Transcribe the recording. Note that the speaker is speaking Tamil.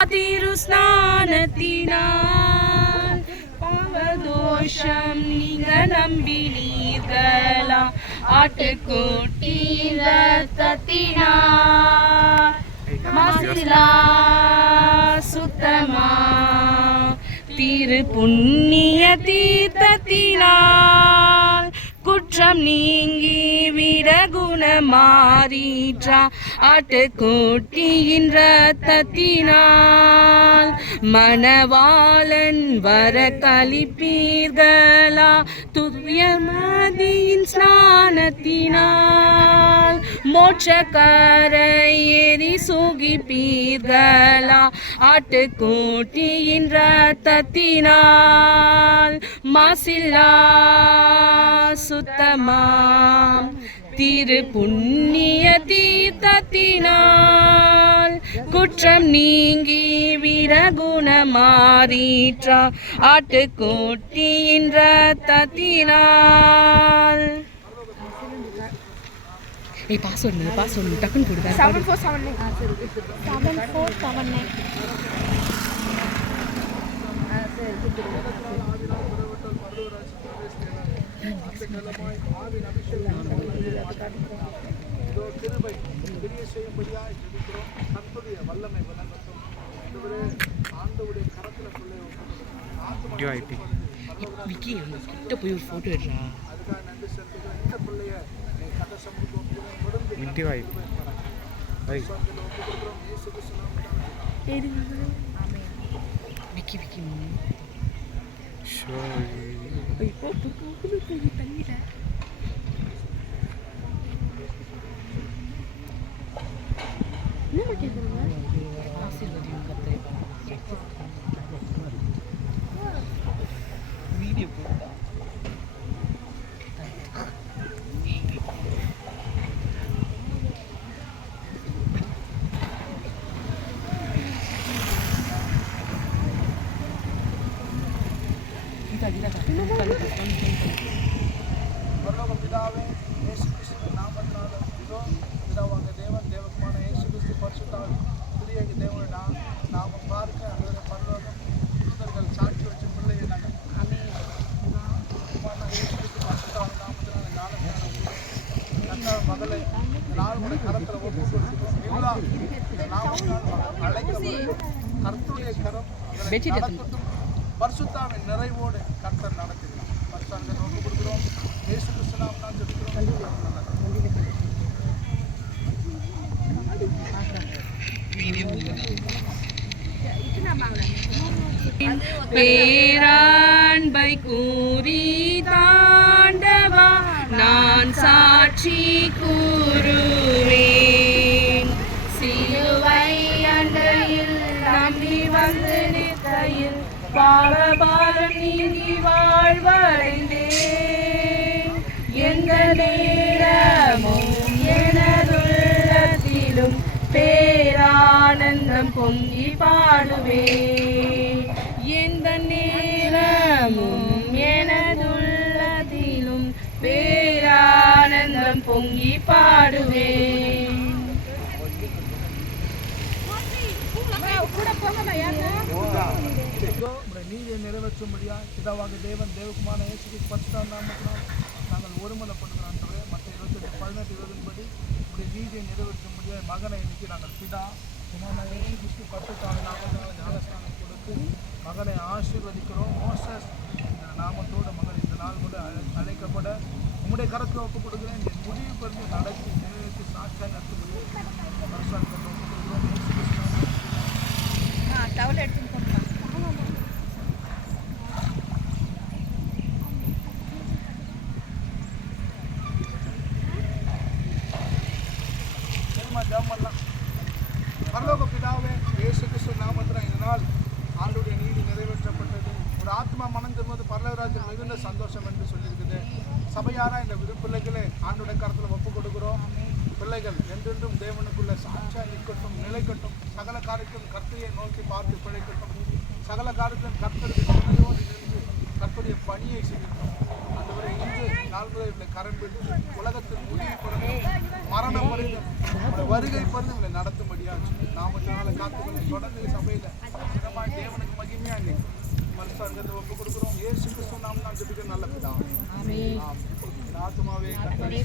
திருஸ்நானத்தினால் பாவதோஷம் நீங்க நம்பினீர்களா ஆட்டுக்குட்டி ரத்தத்தினால் மசிலா சுத்தமா திரு புண்ணிய தீர்த்தத்தினால் குற்றம் நீங்கி விட குணமாறீற்றா ஆட்டுக்குட்டியின் ரத்தத்தினால் மணவாளன் வர கழிப்பீர்களா துரியமதியின் ஸ்நானத்தினால் மோட்சக்கரை ஏறி சுகிப்பீர்களா ஆட்டுக்குட்டியின் ரத்தத்தினால் மாசில்லா சுத்தமாம் திரு புண்ணிய தீர்த்தத்தினால் குற்றம் நீங்கி விரகுணமாறீற்றா ஆட்டுக்குட்டியின் ரத்தத்தினால். பாஸ்வேர்டு டக்குன்னு கொடுங்க. 7474. விக்கி கிட்ட போய் ஒரு போட்டோ எடுறா. விக்கி தண்ணில என்ன கேட்குறாங்க? ஆசீர்வதியும் கத்தை வீடியோ போட்டா பிதாவே இயேசு கிறிஸ்துவின் நாமத்தினால இதோ பிதாவாகிய தேவன் தேவகுமான இயேசு கிறிஸ்து பரிசுத்தாவி புதிய தேவனுடைய நாமம் பார்க்க அவருடைய பரலோகம் தூதர்கள் சாட்சி வச்ச பிள்ளையை நாங்கள் இயேசு கிறிஸ்து பரிசுத்தாவி நாமத்தினால ஞானஸ்நானம் மகளை நாளுடைய கரத்தில் ஒப்பு கொடுக்கிறோம். எல்லா நாமத்தினால் அழைக்கப்பட்டு கர்த்தருடைய கரம் நடக்கட்டும். பரிசுத்தாவின் நிறைவோடு கர்த்தர் நடத்துகிறார். பரிசுத்தாவின் ஒப்பு கொடுக்கிறோம். இயேசு கிறிஸ்து நாமத்தினால் ஜெபிக்கிறோம். பேரான்பை கூறி தாண்டவா நான் சாட்சி கூறுவேன். சிலுவை அண்டையில் நம்பி வந்து நிற்கையில் பாவபாரம் நீங்கி வாழ்வடைந்தேன். எந்த நேரமும் எனதுள்ளத்திலும் பேரானந்தம் பொங்கி பாடுவேன். எந்த நேரமும் எனதுள்ளத்திலும் பேரானந்தம் பொங்கி பாடுவேன். நீதியை நிறைவேற்றும்படியா பிதாவாக தேவன் தேவகுமான இயேசு பரிசுத்த நாமத்தினால் நாங்கள் ஒருமனப்படுகிறோம். மற்ற 28:18 படி உடைய நீதியை நிறைவேற்றும்படியா மகனை இன்னைக்கு நாங்கள் பிதா குமாரனான இயேசு கிறிஸ்து பரிசுத்த நாமத்தினால் ஞானஸ்நானம் கொடுத்து மகனை ஆசீர்வதிக்கிறோம். மோசஸ் இந்த நாமத்தோடு மகன் இந்த நாள் கூட அழைக்கப்பட உங்களுடைய கரத்தில் ஒப்புக் கொடுக்கிறேன். என் முடிவு பண்ணி நடத்தி நிறைவேற்றி சாட்சியாக நடத்தப்பட்டு பரிசுத்த ஒப்புக் கொடுக்கிறோம். இயேசு கிறிஸ்து டவுல் எடுத்து பரலோக பிதாவே இயேசு கிறிஸ்து நாமத்தில் இந்த நாள் ஆண்டுடைய நீதி நிறைவேற்றப்பட்டது. ஒரு ஆத்மா மனம் திரும்புவது பரலோகராஜ்யம் மிகுந்த சந்தோஷம் என்று சொல்லியிருக்குது. சபையாரா இந்த விருப்பிள்ளைகளை ஆண்டுடைய கரத்தில் ஒப்புக் கொடுக்கிறோம். பிள்ளைகள் என்றென்றும் தேவனுக்குள்ள சாட்சியா நிற்கட்டும், நிலைக்கட்டும். சகல காரியத்திலும் கர்த்தரை நோக்கி பார்த்து பிழைக்கட்டும். சகல காரியத்திலும் கர்த்தருக்கு நினைவோடு இருந்து கர்த்தருடைய பணியை செய்யட்டும். அந்த ஆண்டவரே இன்று நாள் முதல் இவளை கரம் பிடித்து உலகத்தின் முடிவு பிறகு மரணம் வரைக்கும் வருகை பிறந்து இவளை நடத்தும்படியாக நாமத்தினால காத்துக்களை தொடர்ந்து சபையில் தினமாய் தேவனுக்கு மகிமையா இன்னைக்கு மனுஷார்களை ஒப்பு கொடுக்குறோம். இயேசு கிறிஸ்து நாம நான் ஜெபிக்கிற நல்ல பிதாவே. ஆத்துமாவே கர்த்தரை